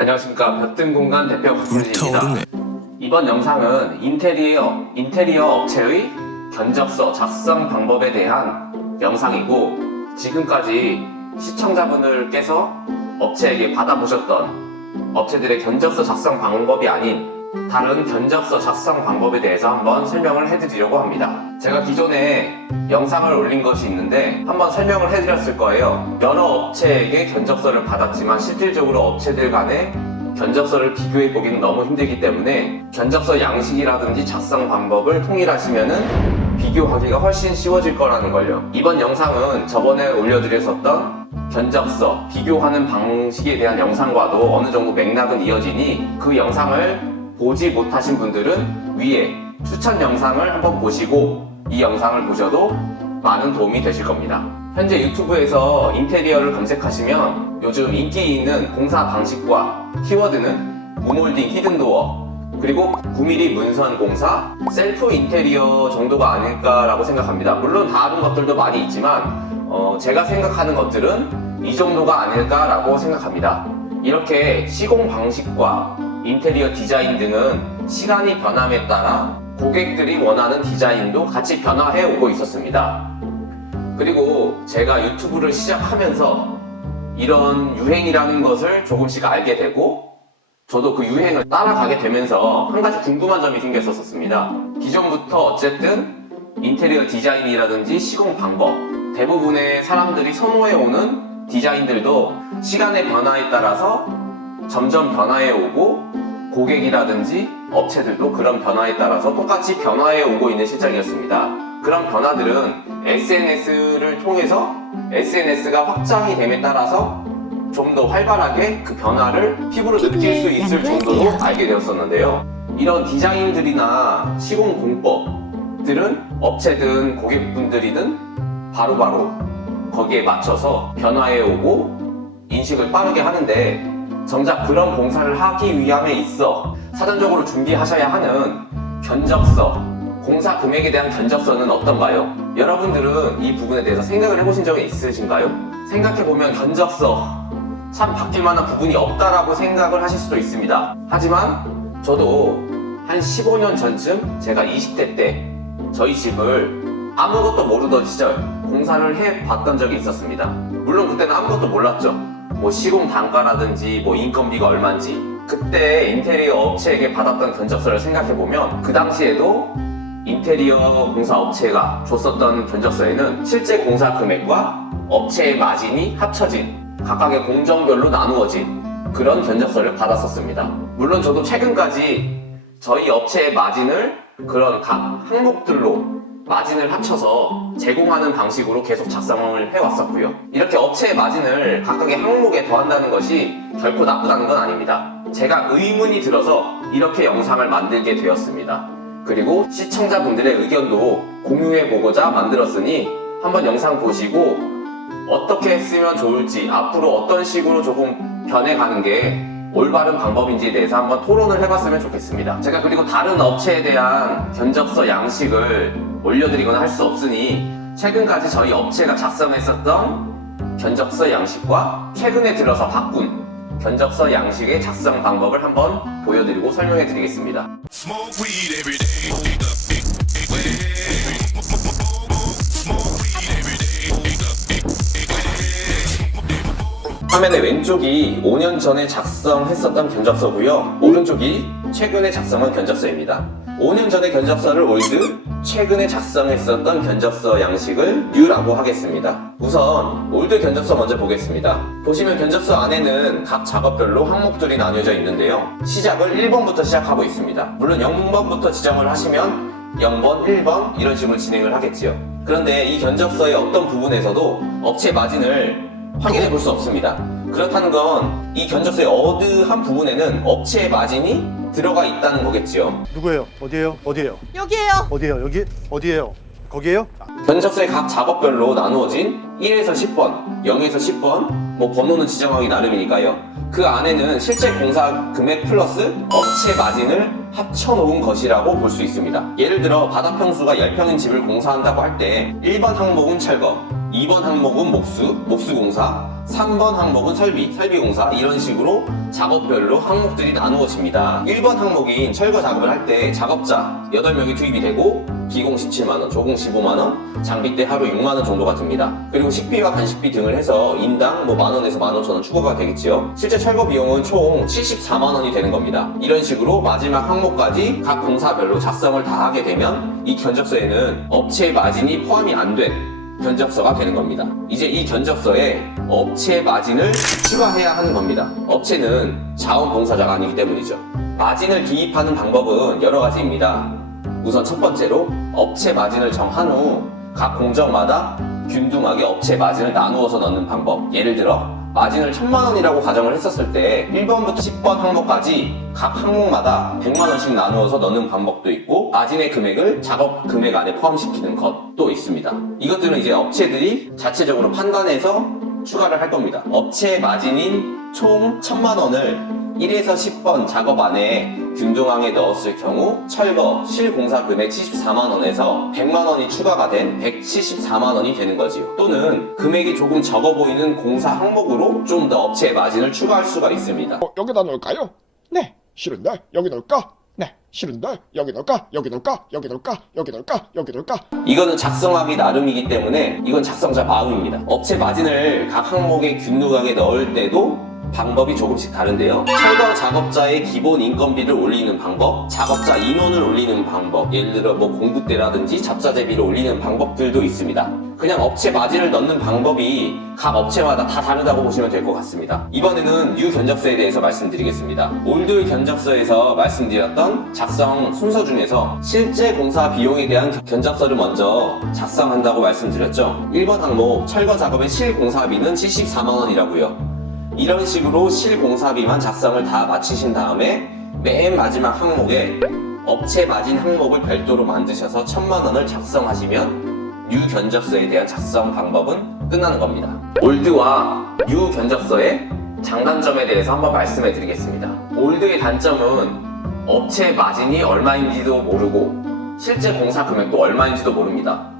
안녕하십니까, 볕든공간 대표 박훈진입니다. 이번 영상은 인테리어 업체의 견적서 작성 방법에 대한 영상이고, 지금까지 시청자분들께서 업체에게 받아보셨던 업체들의 견적서 작성 방법이 아닌 다른 견적서 작성 방법에 대해서 한번 설명을 해드리려고 합니다. 제가 기존에 영상을 올린 것이 있는데 한번 설명을 해드렸을 거예요. 여러 업체에게 견적서를 받았지만 실질적으로 업체들 간에 견적서를 비교해 보기는 너무 힘들기 때문에 견적서 양식이라든지 작성 방법을 통일하시면은 비교하기가 훨씬 쉬워질 거라는 걸요. 이번 영상은 저번에 올려드렸었던 견적서 비교하는 방식에 대한 영상과도 어느 정도 맥락은 이어지니 그 영상을 보지 못하신 분들은 위에 추천 영상을 한번 보시고 이 영상을 보셔도 많은 도움이 되실 겁니다. 현재 유튜브에서 인테리어를 검색하시면 요즘 인기 있는 공사 방식과 키워드는 무몰딩 히든도어, 그리고 9mm 문선 공사, 셀프 인테리어 정도가 아닐까라고 생각합니다. 물론 다른 것들도 많이 있지만 제가 생각하는 것들은 이 정도가 아닐까라고 생각합니다. 이렇게 시공 방식과 인테리어 디자인 등은 시간이 변함에 따라 고객들이 원하는 디자인도 같이 변화해 오고 있었습니다. 그리고 제가 유튜브를 시작하면서 이런 유행이라는 것을 조금씩 알게 되고 저도 그 유행을 따라가게 되면서 한 가지 궁금한 점이 생겼었습니다. 기존부터 어쨌든 인테리어 디자인이라든지 시공 방법, 대부분의 사람들이 선호해오는 디자인들도 시간의 변화에 따라서 점점 변화해 오고 고객이라든지 업체들도 그런 변화에 따라서 똑같이 변화해 오고 있는 실정이었습니다. 그런 변화들은 SNS를 통해서 SNS가 확장이 됨에 따라서 좀 더 활발하게 그 변화를 피부로 느낄 수 있을 정도로 알게 되었었는데요. 이런 디자인들이나 시공 공법들은 업체든 고객분들이든 바로바로 거기에 맞춰서 변화해 오고 인식을 빠르게 하는데, 정작 그런 공사를 하기 위함에 있어 사전적으로 준비하셔야 하는 견적서, 공사 금액에 대한 견적서는 어떤가요? 여러분들은 이 부분에 대해서 생각을 해보신 적이 있으신가요? 생각해보면 견적서 참 바뀔 만한 부분이 없다라고 생각을 하실 수도 있습니다. 하지만 저도 한 15년 전쯤 제가 20대 때 저희 집을 아무것도 모르던 시절 공사를 해봤던 적이 있었습니다. 물론 그때는 아무것도 몰랐죠. 뭐 시공 단가라든지 뭐 인건비가 얼마인지. 그때 인테리어 업체에게 받았던 견적서를 생각해보면 그 당시에도 인테리어 공사 업체가 줬었던 견적서에는 실제 공사 금액과 업체의 마진이 합쳐진, 각각의 공정별로 나누어진 그런 견적서를 받았었습니다. 물론 저도 최근까지 저희 업체의 마진을 그런 각 항목들로 마진을 합쳐서 제공하는 방식으로 계속 작성을 해왔었고요. 이렇게 업체의 마진을 각각의 항목에 더한다는 것이 결코 나쁘다는 건 아닙니다. 제가 의문이 들어서 이렇게 영상을 만들게 되었습니다. 그리고 시청자분들의 의견도 공유해보고자 만들었으니 한번 영상 보시고 어떻게 쓰면 좋을지, 앞으로 어떤 식으로 조금 변해가는 게 올바른 방법인지에 대해서 한번 토론을 해봤으면 좋겠습니다. 제가 그리고 다른 업체에 대한 견적서 양식을 올려드리거나 할 수 없으니 최근까지 저희 업체가 작성했었던 견적서 양식과 최근에 들어서 바꾼 견적서 양식의 작성 방법을 한번 보여드리고 설명해드리겠습니다. 화면의 왼쪽이 5년 전에 작성했었던 견적서고요. 오른쪽이 최근에 작성한 견적서입니다. 5년 전의 견적서를 올드, 최근에 작성했었던 견적서 양식을 뉴라고 하겠습니다. 우선 올드 견적서 먼저 보겠습니다. 보시면 견적서 안에는 각 작업별로 항목들이 나뉘어져 있는데요. 시작을 1번부터 시작하고 있습니다. 물론 0번부터 지정을 하시면 0번, 1번 이런 식으로 진행을 하겠지요. 그런데 이 견적서의 어떤 부분에서도 업체 마진을 확인해 볼 수 없습니다. 그렇다는 건 이 견적서의 어느 한 부분에는 업체의 마진이 들어가 있다는 거겠지요. 누구예요? 어디예요? 어디예요? 여기에요. 어디예요? 여기? 어디예요? 거기에요? 견적서의 각 작업별로 나누어진 1에서 10번, 0에서 10번, 뭐 번호는 지정하기 나름이니까요. 그 안에는 실제 공사 금액 플러스 업체 마진을 합쳐놓은 것이라고 볼 수 있습니다. 예를 들어 바닥평수가 10평인 집을 공사한다고 할 때 1번 항목은 철거, 2번 항목은 목수공사, 3번 항목은 설비공사, 이런 식으로 작업별로 항목들이 나누어집니다. 1번 항목인 철거 작업을 할 때 작업자 8명이 투입이 되고 기공 17만원, 조공 15만원, 장비대 하루 6만원 정도가 듭니다. 그리고 식비와 간식비 등을 해서 인당 만원에서 15,000원 추가가 되겠지요. 실제 철거 비용은 총 74만원이 되는 겁니다. 이런 식으로 마지막 항목까지 각 공사별로 작성을 다 하게 되면 이 견적서에는 업체 마진이 포함이 안 된 견적서가 되는 겁니다. 이제 이 견적서에 업체 마진을 추가해야 하는 겁니다. 업체는 자원봉사자가 아니기 때문이죠. 마진을 기입하는 방법은 여러 가지입니다. 우선 첫 번째로 업체 마진을 정한 후 각 공정마다 균등하게 업체 마진을 나누어서 넣는 방법. 예를 들어 마진을 1000만원이라고 가정을 했었을 때 1번부터 10번 항목까지 각 항목마다 100만원씩 나누어서 넣는 방법도 있고, 마진의 금액을 작업 금액 안에 포함시키는 것도 있습니다. 이것들은 이제 업체들이 자체적으로 판단해서 추가를 할 겁니다. 업체 마진인 총 1000만원을 1에서 10번 작업 안에 균등하게 넣었을 경우 철거 실공사 금액 74만원에서 100만원이 추가가 된 174만원이 되는 거지요. 또는 금액이 조금 적어 보이는 공사 항목으로 좀 더 업체의 마진을 추가할 수가 있습니다. 여기다 넣을까요? 네. 싫은데 여기 넣을까? 네. 싫은데 여기 넣을까? 여기 넣을까? 여기 넣을까? 여기 넣을까? 여기 넣을까? 이거는 작성하기 나름이기 때문에 이건 작성자 마음입니다. 업체 마진을 각 항목에 균등하게 넣을 때도 방법이 조금씩 다른데요. 철거 작업자의 기본 인건비를 올리는 방법, 작업자 인원을 올리는 방법, 예를 들어 공구대라든지 잡사제비를 올리는 방법들도 있습니다. 그냥 업체 마진을 넣는 방법이 각 업체마다 다 다르다고 보시면 될 것 같습니다. 이번에는 뉴 견적서에 대해서 말씀드리겠습니다. 올드 견적서에서 말씀드렸던 작성 순서 중에서 실제 공사 비용에 대한 견적서를 먼저 작성한다고 말씀드렸죠. 1번 항목 철거 작업의 실공사비는 74만원이라고요. 이런 식으로 실공사비만 작성을 다 마치신 다음에 맨 마지막 항목에 업체 마진 항목을 별도로 만드셔서 1000만원을 작성하시면 뉴 견적서에 대한 작성 방법은 끝나는 겁니다. 올드와 뉴 견적서의 장단점에 대해서 한번 말씀해 드리겠습니다. 올드의 단점은 업체 마진이 얼마인지도 모르고 실제 공사 금액도 얼마인지도 모릅니다.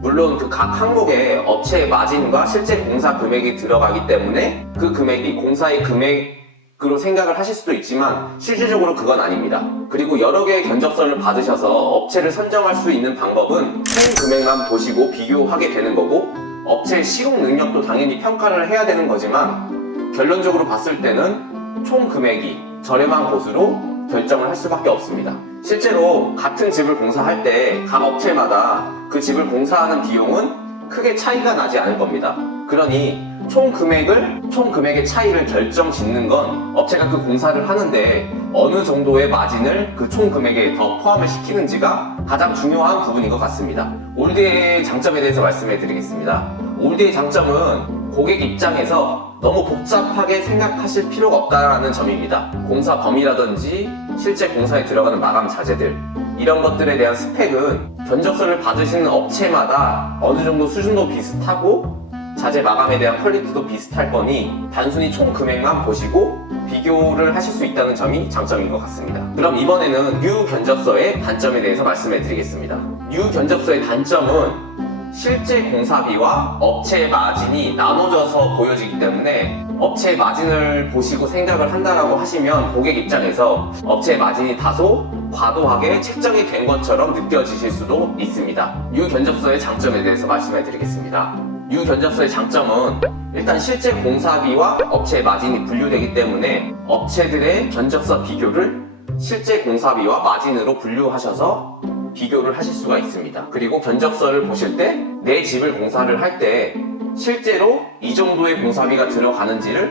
물론 그 각 항목에 업체의 마진과 실제 공사 금액이 들어가기 때문에 그 금액이 공사의 금액으로 생각을 하실 수도 있지만 실질적으로 그건 아닙니다. 그리고 여러 개의 견적서를 받으셔서 업체를 선정할 수 있는 방법은 총 금액만 보시고 비교하게 되는 거고, 업체의 시공 능력도 당연히 평가를 해야 되는 거지만 결론적으로 봤을 때는 총 금액이 저렴한 곳으로 결정을 할 수밖에 없습니다. 실제로 같은 집을 공사할 때 각 업체마다 그 집을 공사하는 비용은 크게 차이가 나지 않을 겁니다. 그러니 총 금액의 차이를 결정 짓는 건 업체가 그 공사를 하는데 어느 정도의 마진을 그 총 금액에 더 포함을 시키는지가 가장 중요한 부분인 것 같습니다. 올드의 장점에 대해서 말씀해 드리겠습니다. 올드의 장점은 고객 입장에서 너무 복잡하게 생각하실 필요가 없다는 점입니다. 공사 범위라든지 실제 공사에 들어가는 마감 자재들, 이런 것들에 대한 스펙은 견적서를 받으시는 업체마다 어느 정도 수준도 비슷하고 자재 마감에 대한 퀄리티도 비슷할 거니 단순히 총 금액만 보시고 비교를 하실 수 있다는 점이 장점인 것 같습니다. 그럼 이번에는 뉴 견적서의 단점에 대해서 말씀해 드리겠습니다. 뉴 견적서의 단점은 실제 공사비와 업체 마진이 나눠져서 보여지기 때문에 업체 마진을 보시고 생각을 한다라고 하시면 고객 입장에서 업체 마진이 다소 과도하게 책정이 된 것처럼 느껴지실 수도 있습니다. 뉴 견적서의 장점에 대해서 말씀해 드리겠습니다. 뉴 견적서의 장점은 일단 실제 공사비와 업체 마진이 분류되기 때문에 업체들의 견적서 비교를 실제 공사비와 마진으로 분류하셔서 비교를 하실 수가 있습니다. 그리고 견적서를 보실 때 내 집을 공사를 할 때 실제로 이 정도의 공사비가 들어가는지를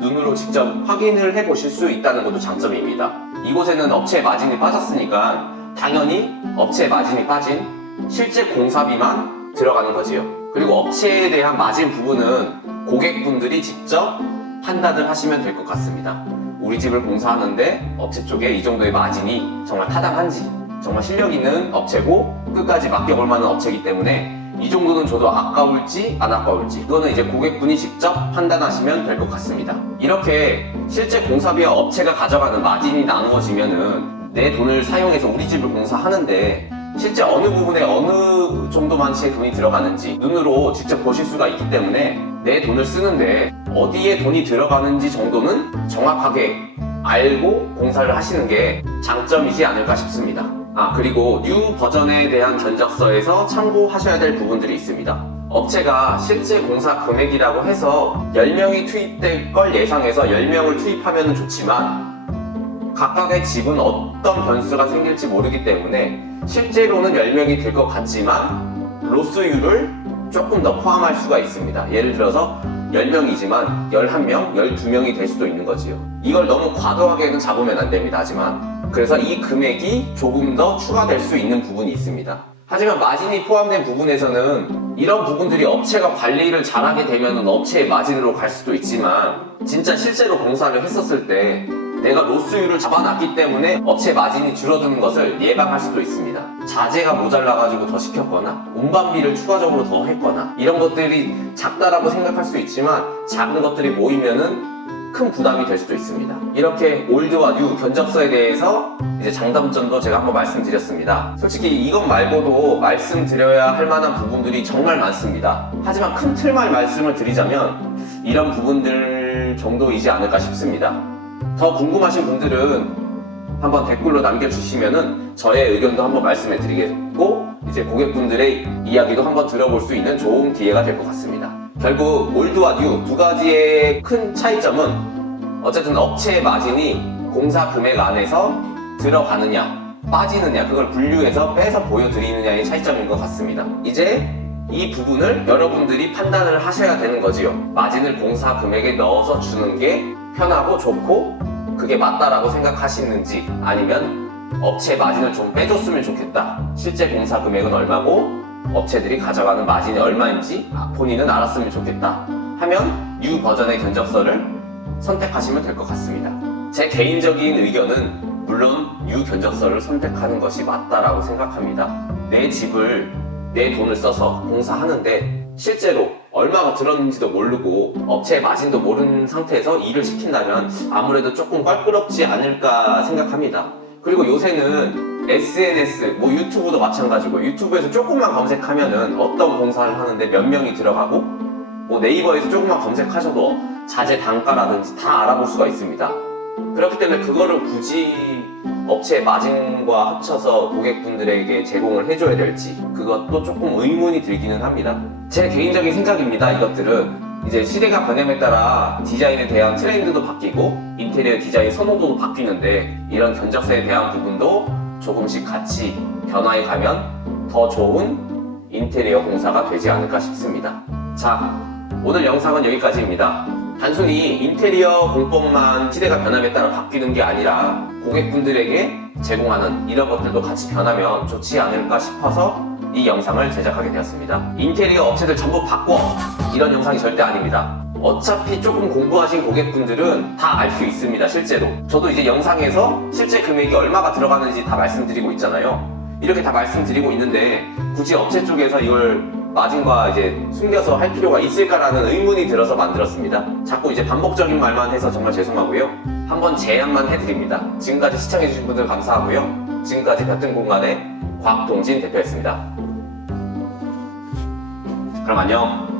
눈으로 직접 확인을 해 보실 수 있다는 것도 장점입니다. 이곳에는 업체 마진이 빠졌으니까 당연히 업체 마진이 빠진 실제 공사비만 들어가는 거지요. 그리고 업체에 대한 마진 부분은 고객분들이 직접 판단을 하시면 될 것 같습니다. 우리 집을 공사하는데 업체 쪽에 이 정도의 마진이 정말 타당한지, 정말 실력 있는 업체고 끝까지 맡겨볼 만한 업체이기 때문에 이 정도는 줘도 아까울지 안 아까울지, 그거는 이제 고객분이 직접 판단하시면 될 것 같습니다. 이렇게 실제 공사비와 업체가 가져가는 마진이 나누어지면은 내 돈을 사용해서 우리 집을 공사하는데 실제 어느 부분에 어느 정도만치의 돈이 들어가는지 눈으로 직접 보실 수가 있기 때문에 내 돈을 쓰는데 어디에 돈이 들어가는지 정도는 정확하게 알고 공사를 하시는 게 장점이지 않을까 싶습니다. 그리고 뉴 버전에 대한 견적서에서 참고하셔야 될 부분들이 있습니다. 업체가 실제 공사 금액이라고 해서 10명이 투입될 걸 예상해서 10명을 투입하면 좋지만 각각의 집은 어떤 변수가 생길지 모르기 때문에 실제로는 10명이 될 것 같지만 로스율을 조금 더 포함할 수가 있습니다. 예를 들어서 10명이지만 11명, 12명이 될 수도 있는 거지요. 이걸 너무 과도하게는 잡으면 안 됩니다. 하지만 그래서 이 금액이 조금 더 추가될 수 있는 부분이 있습니다. 하지만 마진이 포함된 부분에서는 이런 부분들이 업체가 관리를 잘하게 되면 업체의 마진으로 갈 수도 있지만 진짜 실제로 공사를 했었을 때 내가 로스율을 잡아놨기 때문에 업체 마진이 줄어드는 것을 예방할 수도 있습니다. 자재가 모자라가지고 더 시켰거나 운반비를 추가적으로 더 했거나 이런 것들이 작다라고 생각할 수 있지만 작은 것들이 모이면은 큰 부담이 될 수도 있습니다. 이렇게 올드와 뉴 견적서에 대해서 이제 장단점도 제가 한번 말씀드렸습니다. 솔직히 이것 말고도 말씀드려야 할 만한 부분들이 정말 많습니다. 하지만 큰 틀만 말씀을 드리자면 이런 부분들 정도이지 않을까 싶습니다. 더 궁금하신 분들은 한번 댓글로 남겨주시면은 저의 의견도 한번 말씀해 드리겠고 이제 고객분들의 이야기도 한번 들어볼 수 있는 좋은 기회가 될 것 같습니다. 결국 올드와 뉴 두 가지의 큰 차이점은 어쨌든 업체의 마진이 공사 금액 안에서 들어가느냐 빠지느냐 그걸 분류해서 빼서 보여드리느냐의 차이점인 것 같습니다. 이제 이 부분을 여러분들이 판단을 하셔야 되는 거지요. 마진을 공사 금액에 넣어서 주는 게 편하고 좋고 그게 맞다라고 생각하시는지 아니면 업체 마진을 좀 빼줬으면 좋겠다. 실제 공사 금액은 얼마고 업체들이 가져가는 마진이 얼마인지 본인은 알았으면 좋겠다 하면 뉴 버전의 견적서를 선택하시면 될 것 같습니다. 제 개인적인 의견은 물론 뉴 견적서를 선택하는 것이 맞다라고 생각합니다. 내 집을 내 돈을 써서 공사하는데 실제로 얼마가 들었는지도 모르고 업체의 마진도 모르는 상태에서 일을 시킨다면 아무래도 조금 껄끄럽지 않을까 생각합니다. 그리고 요새는 SNS, 유튜브도 마찬가지고 유튜브에서 조금만 검색하면은 어떤 공사를 하는데 몇 명이 들어가고 네이버에서 조금만 검색하셔도 자재 단가라든지 다 알아볼 수가 있습니다. 그렇기 때문에 그거를 굳이 업체의 마진과 합쳐서 고객분들에게 제공을 해줘야 될지 그것도 조금 의문이 들기는 합니다. 제 개인적인 생각입니다. 이것들은 이제 시대가 변함에 따라 디자인에 대한 트렌드도 바뀌고 인테리어 디자인 선호도도 바뀌는데 이런 견적서에 대한 부분도 조금씩 같이 변화해 가면 더 좋은 인테리어 공사가 되지 않을까 싶습니다. 자, 오늘 영상은 여기까지입니다. 단순히 인테리어 공법만 시대가 변함에 따라 바뀌는 게 아니라 고객분들에게 제공하는 이런 것들도 같이 변하면 좋지 않을까 싶어서 이 영상을 제작하게 되었습니다. 인테리어 업체들 전부 바꿔! 이런 영상이 절대 아닙니다. 어차피 조금 공부하신 고객분들은 다 알 수 있습니다. 실제로 저도 이제 영상에서 실제 금액이 얼마가 들어가는지 다 말씀드리고 있잖아요. 이렇게 다 말씀드리고 있는데 굳이 업체 쪽에서 이걸 마진과 이제 숨겨서 할 필요가 있을까라는 의문이 들어서 만들었습니다. 자꾸 이제 반복적인 말만 해서 정말 죄송하고요. 한번 제안만 해드립니다. 지금까지 시청해주신 분들 감사하고요. 지금까지 볕든공간의 곽동진 대표였습니다. 그럼 안녕.